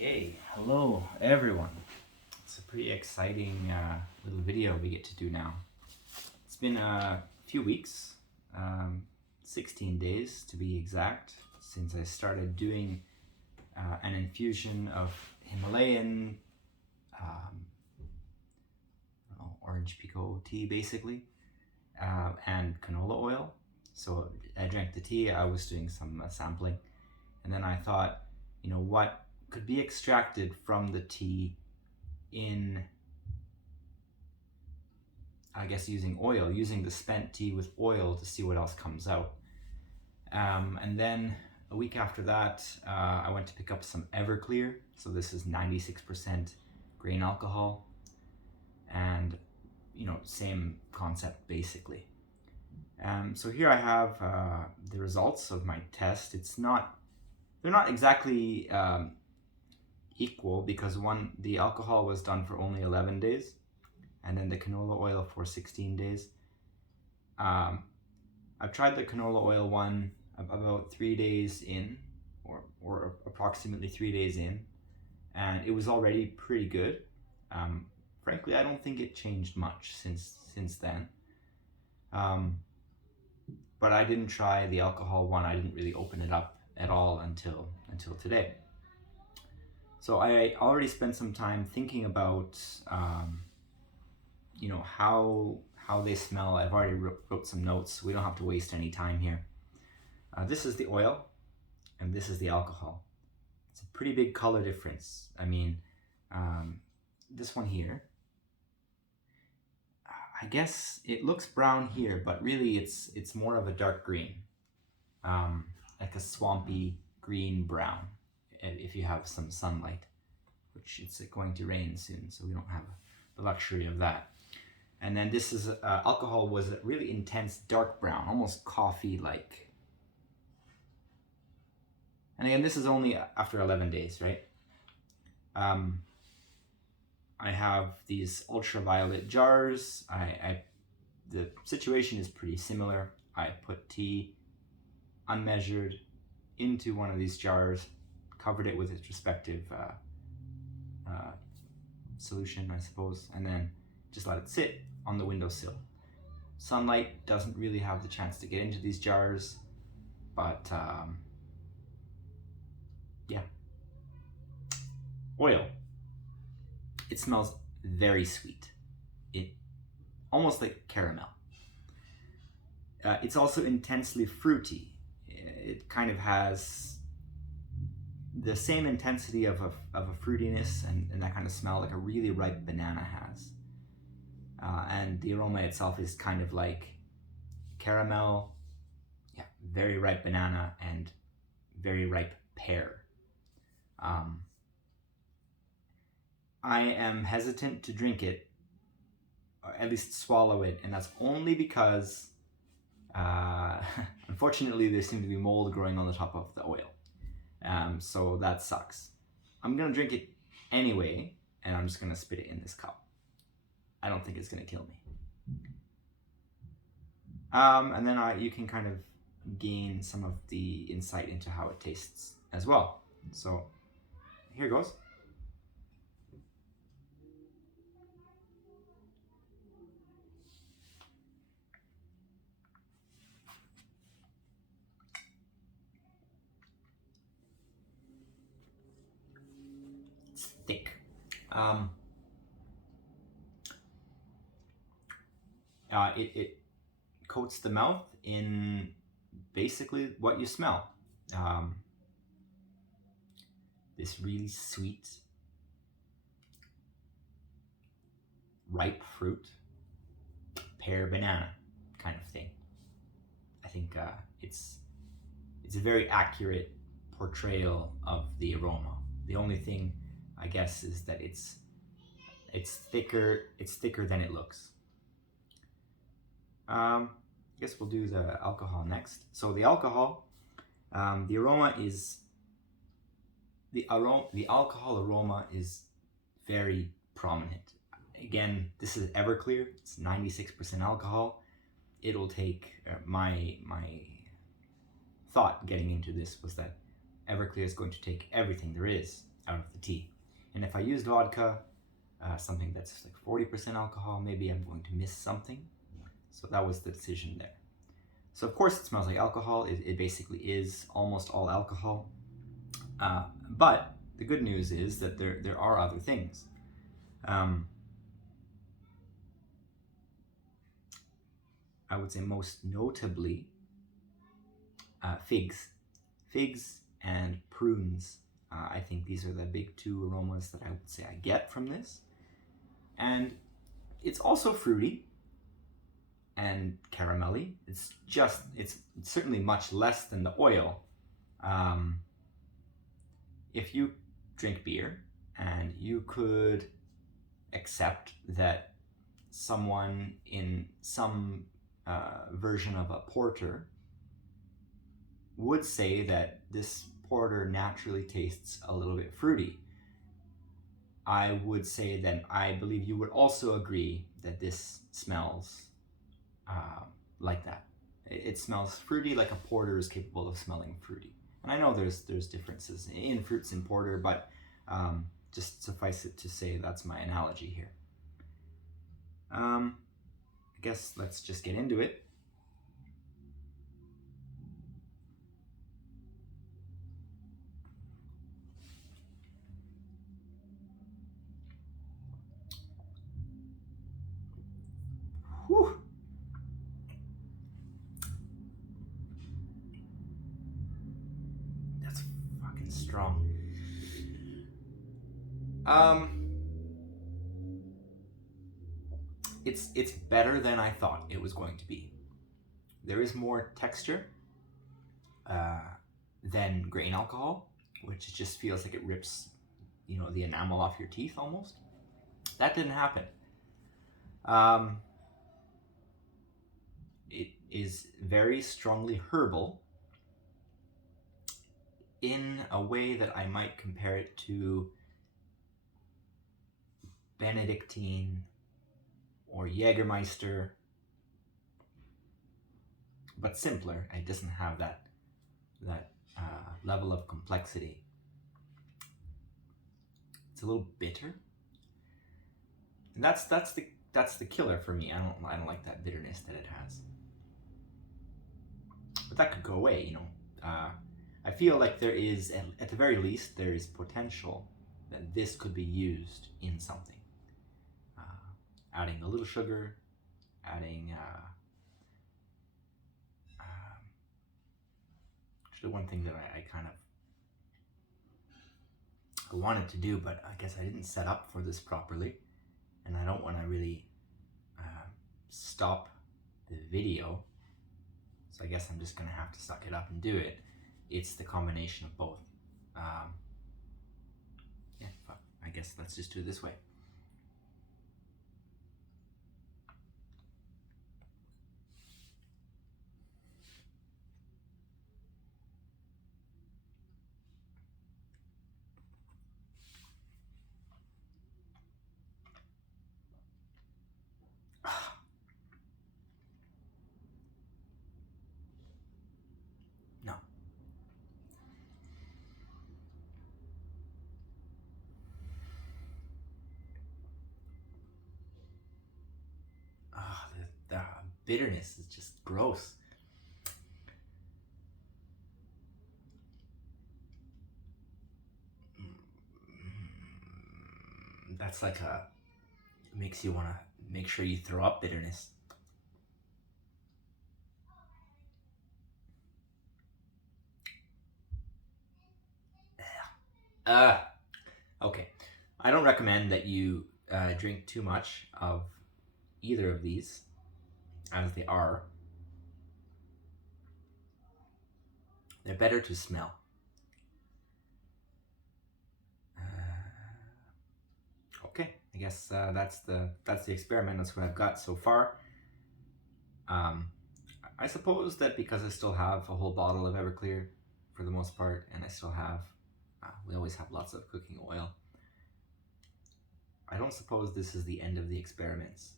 Okay, hello everyone. It's a pretty exciting little video we get to do now. It's been a few weeks, 16 days to be exact, since I started doing an infusion of Himalayan orange pekoe tea basically, and canola oil. So I drank the tea, I was doing some sampling, and then I thought, what could be extracted from the tea in, I guess, using the spent tea with oil to see what else comes out. And then a week after that, I went to pick up some Everclear. So this is 96% grain alcohol, and same concept basically. So here I have the results of my test. They're not exactly equal, because the alcohol was done for only 11 days, and then the canola oil for 16 days. I've tried the canola oil one about 3 days in, or approximately 3 days in, and it was already pretty good. Frankly, I don't think it changed much since then. But I didn't try the alcohol one. I didn't really open it up at all until today. So I already spent some time thinking about, how they smell. I've already wrote some notes. We don't have to waste any time here. This is the oil, and this is the alcohol. It's a pretty big color difference. I mean, this one here, I guess it looks brown here, but really it's more of a dark green, like a swampy green brown, if you have some sunlight, which it's going to rain soon, so we don't have the luxury of that. And then this is alcohol was a really intense dark brown, almost coffee-like. And again, this is only after 11 days, right? I have these ultraviolet jars. The situation is pretty similar. I put tea unmeasured into one of these jars, covered it with its respective solution, I suppose, and then just let it sit on the windowsill. Sunlight doesn't really have the chance to get into these jars, but yeah. Oil. It smells very sweet. It almost like caramel. It's also intensely fruity. It kind of has the same intensity of a fruitiness and that kind of smell like a really ripe banana has. And the aroma itself is kind of like caramel, yeah, very ripe banana, and very ripe pear. I am hesitant to drink it, or at least swallow it, and that's only because unfortunately there seems to be mold growing on the top of the oil. So that sucks. I'm gonna drink it anyway, and I'm just gonna spit it in this cup. I don't think it's gonna kill me. And then you can kind of gain some of the insight into how it tastes as well. So here goes. It's thick. It coats the mouth in basically what you smell. This really sweet, ripe fruit, pear, banana kind of thing. I think it's a very accurate portrayal of the aroma. The only thing, I guess, is that it's thicker. It's thicker than it looks. I guess we'll do the alcohol next. So the alcohol, the alcohol aroma is very prominent. Again, this is Everclear. It's 96% alcohol. It'll take my thought getting into this was that Everclear is going to take everything there is out of the tea. And if I used vodka, something that's like 40% alcohol, maybe I'm going to miss something. So that was the decision there. So of course it smells like alcohol. It basically is almost all alcohol. But the good news is that there are other things. I would say most notably figs and prunes. I think these are the big two aromas that I would say I get from this. And it's also fruity and caramelly. It's certainly much less than the oil. If you drink beer and you could accept that someone in some version of a porter would say that this porter naturally tastes a little bit fruity, I would say that I believe you would also agree that this smells like that. It smells fruity, like a porter is capable of smelling fruity. And I know there's differences in fruits in porter, but just suffice it to say that's my analogy here. I guess let's just get into it. Whew. That's fucking strong. It's better than I thought it was going to be. There is more texture than grain alcohol, which just feels like it rips, the enamel off your teeth almost. That didn't happen. It is very strongly herbal in a way that I might compare it to Benedictine or Jägermeister, but simpler. It doesn't have that level of complexity. It's a little bitter, and that's the killer for me. I don't like that bitterness that it has, but that could go away. I feel like there is, at the very least, there is potential that this could be used in something. Adding a little sugar, adding actually one thing that I kind of wanted to do, but I guess I didn't set up for this properly, and I don't want to really stop the video, so I guess I'm just gonna have to suck it up and do it. It's the combination of both. Yeah, fuck. I guess let's just do it this way. No. The bitterness is just gross. That's like makes you want to make sure you throw up bitterness. Okay. I don't recommend that you drink too much of either of these, as they are. They're better to smell. Okay, I guess that's the experiment. That's what I've got so far. I suppose that because I still have a whole bottle of Everclear for the most part, and I still have, we always have lots of cooking oil. I don't suppose this is the end of the experiments.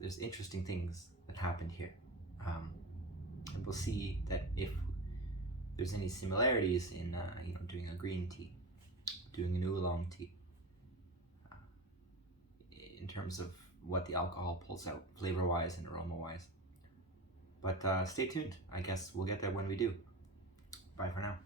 There's interesting things that happened here. And we'll see that if there's any similarities in doing a green tea, doing an oolong tea in terms of what the alcohol pulls out, flavor-wise and aroma-wise. But stay tuned. I guess we'll get there when we do. Bye for now.